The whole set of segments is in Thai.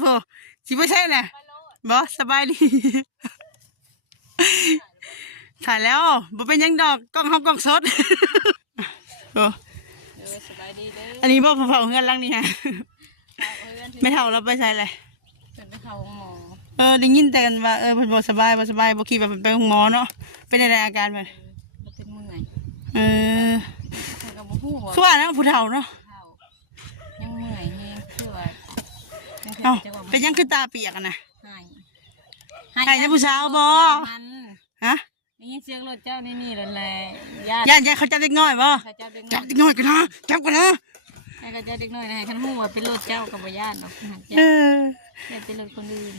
โหสิไม่ใช่น่ะบอสบายดีถ่ายแล้วบ่เป็นยังดอกกล้องเขากล้องสดโอ้สบายดีเด้ออันนี้บ่เผาเงินลังนี่ฮะไม่เท่าเราไปใส่เลยเป็นไปเข้าห้องหมอได้ยินแต่กันว่าเพิ่นบ่สบายบ่คิดว่าเพิ่นไปห้องหมอเนาะเป็นอะไรอาการมันเป็นเมื่อยคือว่านะผู้เฒ่าเนาะยังเมื่อยเฮงคือว่าเป็นยังคือตาเปียกนะให้จะผู้สาวบ่ฮะนี่เสียงรถเจ้านี่เลยแหละญาติเขาจับเด็กน้อยบ่จับเด็กน้อยกันนะจับกันนะให้เขาจับเด็กน้อยนะให้ขันหูว่าเป็นรถเจ้ากับญาติหรอกญาติเป็นรถคนอื่น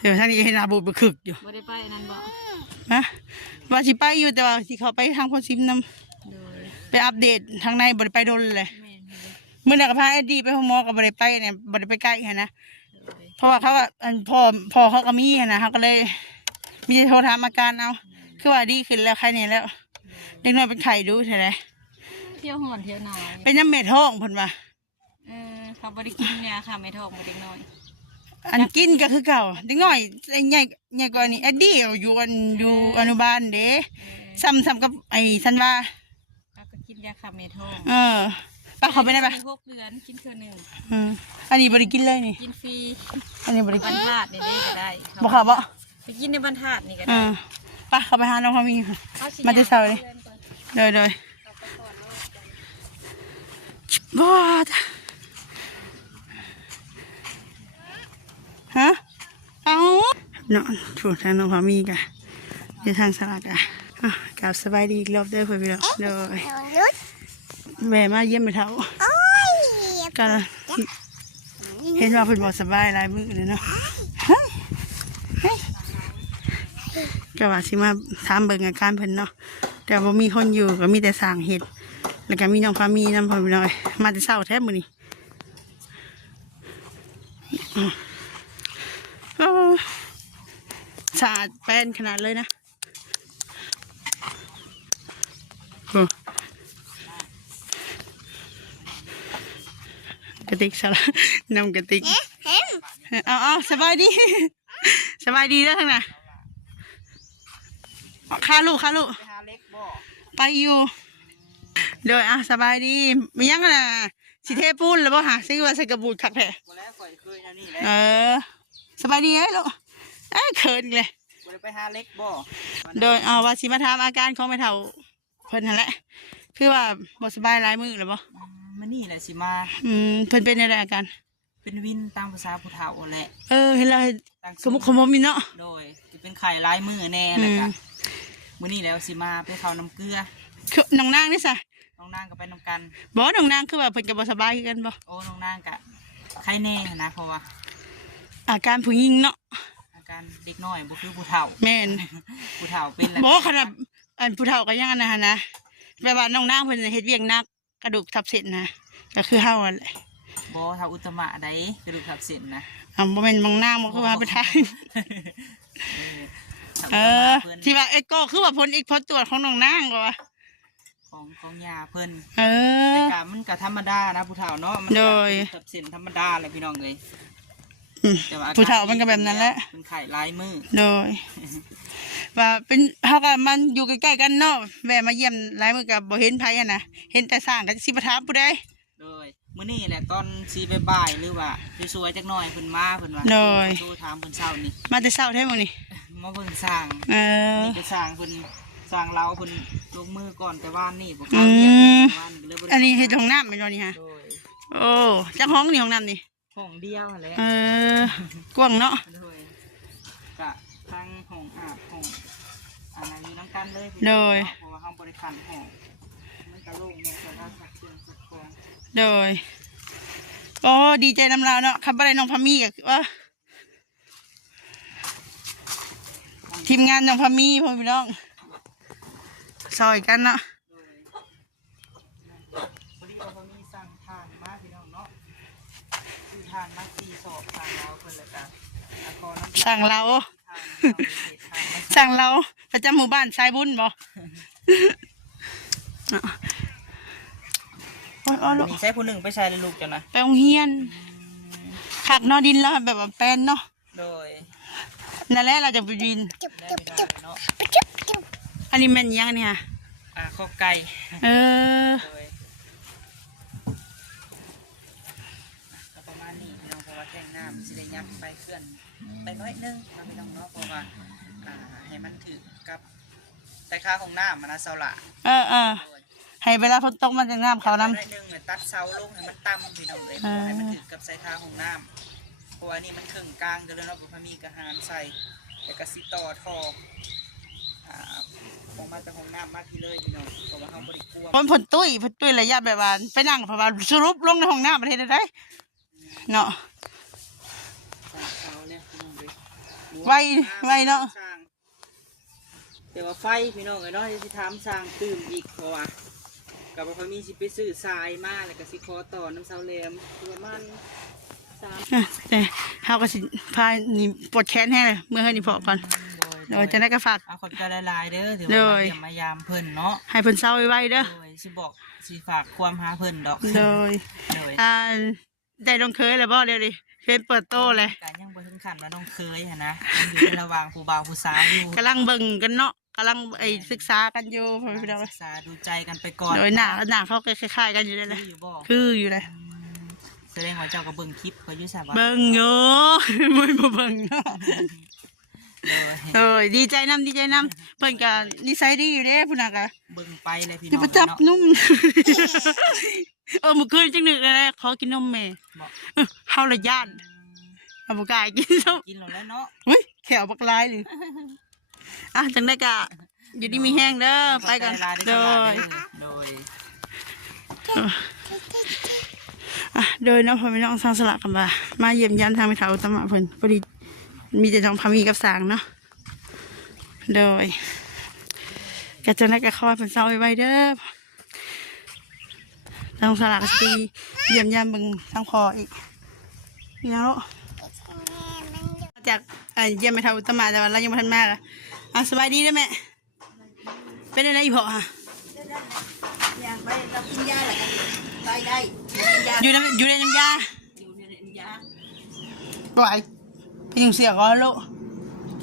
เดี๋ยวท่านนี้ให้นาบุบคึกอยู่บ่ได้ไปนั่นบ่นะว่าสิไปอยู่แต่ว่าที่เขาไปทางคนซิมนำไปอัปเดตทางในบ่ได้ไปโดนเลยเมื่อนักพาไอ้ดีไปห้องหมอก็บ่ได้ไปเนี่ยบ่ได้ไปใกล้ฮะนะเพราะว่าเขาพ่อเขาก็มีนะเขาก็เลยมีโทรถามอาการเอาคือว่าดีขึ้นแล้วใครเนี่ยแล้วเด็กน้อยเป็นไข่ดูใช่ไหมเที่ยวห่อนเที่ยวหนาวเป็นน้ำเม็ดท้องเพิ่นว่าเขาบริกินเนี่ยค่ะไม่ท้องเด็กน้อยอันกินก็คือเก่าเด็กน้อยใหญ่กว่านี้เอ็ดดี้อยู่อนุบาลเด้ซ้ำกับไอ้สันว่าก็กินยาค่ะไม่ท้องป้าเขาไปได้ปะ6 เดือนกินเทื่อนึงอันนี้บริกินเลยนี่กินฟรีอันนี้บริกินบรรทัดนี่ได้ก็ได้บ่ค่ะบ่ไปกินในบรรทัดนี่ก็ได้ป้าเขาไปหาน้องพามีมาจะเศร้าเลยโดยบ้าฮะเอาเนาะถูกทางน้องพามีกันในทางสลัดกลับสบายดีอีกรอบเด้อเพื่อนพี่น้องโดยแม่มาเยี่ยมไปเท่าก็เห็นว่าเพิ่นบอกสบายหลายมื้อเลยเนาะก็ว่าสิมาถามเบิ่งอาการเพิ่นเนาะแต่ว่ามีคนอยู่ก็มีแต่สร้างเห็ดแล้วก็มีน้องพามีน้ำพอพี่น้อยมาแต่เช้าแทบมื้อนี้สะอาดแป้นขนาดเลยนะกระติกสาระนำกระติกเอาสบายดีสบายดีแล้วทั้งน่ะข้าลูกไปอยู่เดี๋ยวสบายดีมียังน่ะสิเทปูนหรือเปล่าหาซิว่าใส่กระบุดขัดแผลสบายดีลูกเขินเลยไปหาเล็กบ่โดยว่าสิมาถามอาการของแม่เฒ่าเพิ่นนั่นแหละคือว่าบ่สบายหลายมื้อหรือเปล่ามันนี่แหละสิมาเพิ่นเป็นอะไรอาการเป็นวินตามภาษาผู้เฒ่าแหละเห็นแล้วขมุมีเนาะโดยจะเป็นไข่ลายมือแน่เลยค่ะมื้อนี้แล้วสิมาไปเขาน้ำเกลือคือน้องนางนี่ซะน้องนางก็ไปน้ำกันบ่น้องนางคือว่าเพิ่นก็บ่สบายกันบ่โอ้น้องนางก็ไข้แน่นะเพราะว่าอาการผู้หญิงเนาะอาการเด็กน้อยบ่คือผู้เฒ่าแม่นผู้เฒ่าเป็นบ่ขนาดผู้เฒ่าก็ยังนะแปลว่าน้องนางเพิ่นเฮ็ดเวียงนักกระดูกทับเส้นนะก็คือเฮานั่นแหละบ่เฒ่าอุตมะได้กระดูกทับเส้นนะบ่แม่นน้องนางบ่คือว่าไปทางที่ว่าก็คือว่าผลอีกผลตรวจของน้องนางก็ว่าของยาเพิ่นแต่กะมันก็ธรรมดานะผู้เฒ่าเนาะมันทับเส้นธรรมดาเลยพี่น้องเลยผู้เฒ่ามันก็แบบนั้นแหละเป็นไข่ลายมือโดยว่าเป็นเขาก็มันอยู่ใกล้ๆกันเนาะแม่มาเยี่ยมหลายมื้อกับบ่เห็นไผนะเห็นแต่สร้างก็สิมาถามผู้ใดโดยมื้อนี้แหละตอนสีบ่ายหรือว่าสวยๆจักหน่อยเพิ่นมาเพิ่นว่าโทรถามเพิ่นเช้านี่มาแต่เช้าแท้มื้อนี้มาเพิ่นสร้างนี่ก็สร้างเพิ่นสร้างเราเพิ่นลงมือก่อนแต่ว่านี่บ่เข้าเรียนอันนี้เฮ็ดห้องน้ำแม่นบ่นี่ฮะโอ้จักห้องนี่ห้องน้ำนี่ห้องเดียวนั่นแหละกว้างเนาะกะทางห้องอาบห้องอะไรอยู่น้ำกันเลยโดยเพราะว่าห้องบริการห้องมันกระโล่งเนี่ยแต่ถ้าสักเชิงสักกองโดยโอ้ดีใจน้ำลาวเนาะคำอะไรน้องพามีก็ว่าทีมงานน้องพามีพ่อพี่น้องซอยกันเนาะวันนี้เราพามีสั่งทานมาพี่น้องเนาะคือทานมา4 ศอกทานเราเพิ่นละกันสั่งเราประจำหมู่บ้านชายบุญบ่นี่ใช้ผู้หนึ่งไปใช้เลยลูกจ้ะนะไปโรงเรียน คักเนาะดินแล้วแบบว่าแป้นเนาะ โดย นั่นแหละเราจะไปดิน ได้ไปได้เนาะ อันนี้แม่นยังเนี่ย ข้อไก่ เออ โดยก็ประมาณนี้พี่น้องเพราะว่าแท่งน้ำสิได้ยับไปเคลื่อนไปน้อยนึงนะพี่น้องเนาะเพราะว่าให้มันถือกับแต่ค่าของน้ำมันนะเสาละ ให้เวลาฝนตกมันจะน้ำเขาน้ำ น้อยนึงเนี่ยตัดเสาลงให้มันต่ำพี่น้องเลยให้มันถือกับสายค่าของน้ำเพราะว่านี่มันครึ่งกลางเดี๋ยวเนาะบุพมีกระหานใส่แล้วก็สิต่อทอของมาจากของน้ำมาที่เลยพี่น้องเพราะว่าเขาบริกลัว ผลตุ้ยระยะแบบว่าไปนั่งเพราะว่าสรุปลงในห้องน้ำประเทศได้เนาะ เขาเนี่ยพี่น้องเลย ไวเนาะ เดี๋ยวว่าไฟพี่น้องเลยเนาะที่ทำสร้างตื่มอีกเพราะว่ากับว่ามีสิไปซื้อทรายมาแล้วก็สิขอต่อน้ำเสาแหลมประมาณ3 แต่เขาก็สิพานี่ปวดแขนแห้เลยเมื่อให้นี่พอก่อนโดยจะได้ก็ฝาก ขอบใจหลายๆเด้อถือว่ามาเยี่ยมมายามเพิ่นเนาะ ให้เพิ่นเศร้าไว้เด้อ โดยสิบอกสิฝากความหาเพิ่นดอก โดย โดย ได้น้องเคยแล้วบ่เดี๋ยวดิเคยเปิดโตเลย การยังบ่ถึงขั้นว่าน้องเคยหั่นนะยังอยู่ในระหว่างผู้บ่าวผู้สาวอยู่ กำลังเบิ่งกันเนาะกำลังศึกษากันอยู่พ่อพี่น้อง ศึกษาดูใจกันไปก่อน โดยหน้าเขาคล้ายๆกันอยู่เลย อยู่บ่ คืออยู่เลย แสดงว่าเจ้าก็เบิ่งคลิปเขาอยู่ซะว่า เบิ่งอยู่ บ่เบิ่งเนาะ โดย ดีใจน้ำเพิ่นก็นิสัยดีอยู่เด้พุ่นน่ะก็ เบิ่งไปเลยพี่น้ ที่ อง ประจับ เนาะ นุ่ม เมื่อคืนจังนึกเลยขอกินนมแม่ บอก เฮาละย่านเอาบ่กล้ากินซ้ กินแล้วเนาะ ำเฮ้ยแขวบักลายเลยจังได้ก็อยู่ดีมีแห้งเด้อไปกัน โด โด ย ย โดย โดยน้องพ่อแม่น้องสร้างสละกันมาเยี่ยมยามทางไปเถาอุตมะเพิ่นพอดีมีแต่น้องพามีกับสางเนาะโดยก็จะได้ก็ขอให้เพิ่นเศร้าไว้เด้อทางสละก็สิเยี่ยมยามเบิ่งทางพ่ออีกนี่นะลูกจากเยี่ยมไปเถาอุตมะแต่ว่าเรายังบ่ทันมาอ่ะสบายดีเด้อแม่เป็นได้อีพ่อฮะ อย่างไปเรากินยาแหละไปได้ อยู่ในน้ำยา อยู่ในยา ปล่อยไปยิงเสียก่อนลูก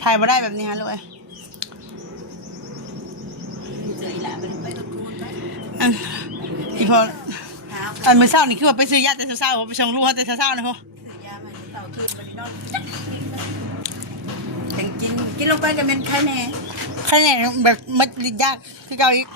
ถ่ายมาได้แบบนี้ฮะลูก เจออีหลานมันไปตะกูลไป อีพอมื้อเช้านี่คือว่าไปซื้อยาแต่เช้าๆไปส่งลูกแต่เช้าๆนะพ่อ คือยามันเต่าขึ้นมันนอนแต่กินลงไปกันเป็นไข้แน่ ใครเนี่ยแบบมัดลิ้นยากที่เก่าอีก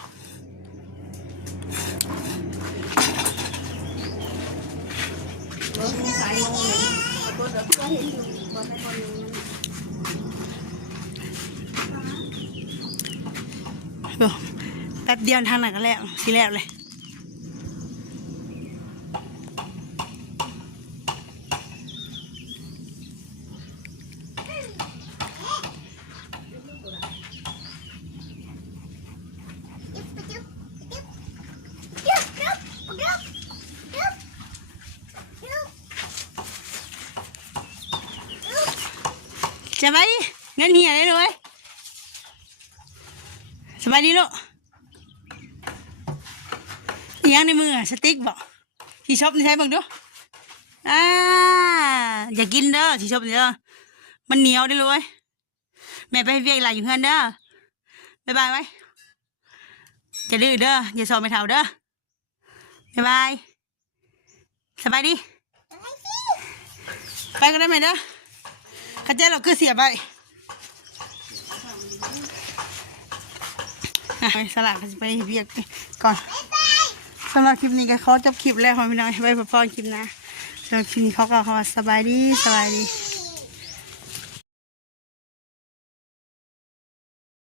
แป๊บเดียวทางไหนก็แล้วทีแล้วเลยจะไปเงินเหียได้เลยสบายดีลูกยังในมือสติ๊กบอกที่ชอบนี่ใช้บ้างดูอย่ากินเด้อที่ชอบนี่เด้อมันเหนียวได้เลยแม่ไปเวียกหลายอยู่เพื่อนเด้อบ๊ายบายไว้จะดื้อเด้ออย่าสอบไม่เท่าเด้อบ๊ายบายสบายดีไปกันได้ไหมเด้อข้าเจ้าเราคือเสียไปสลักไปเบียกก่อนสำหรับคลิปนี้ก็ขอจบคลิปแล้วขอพี่น้องไว้พอคลิปนะสำหรับคลิปนี้เขาก็ขอสบายดี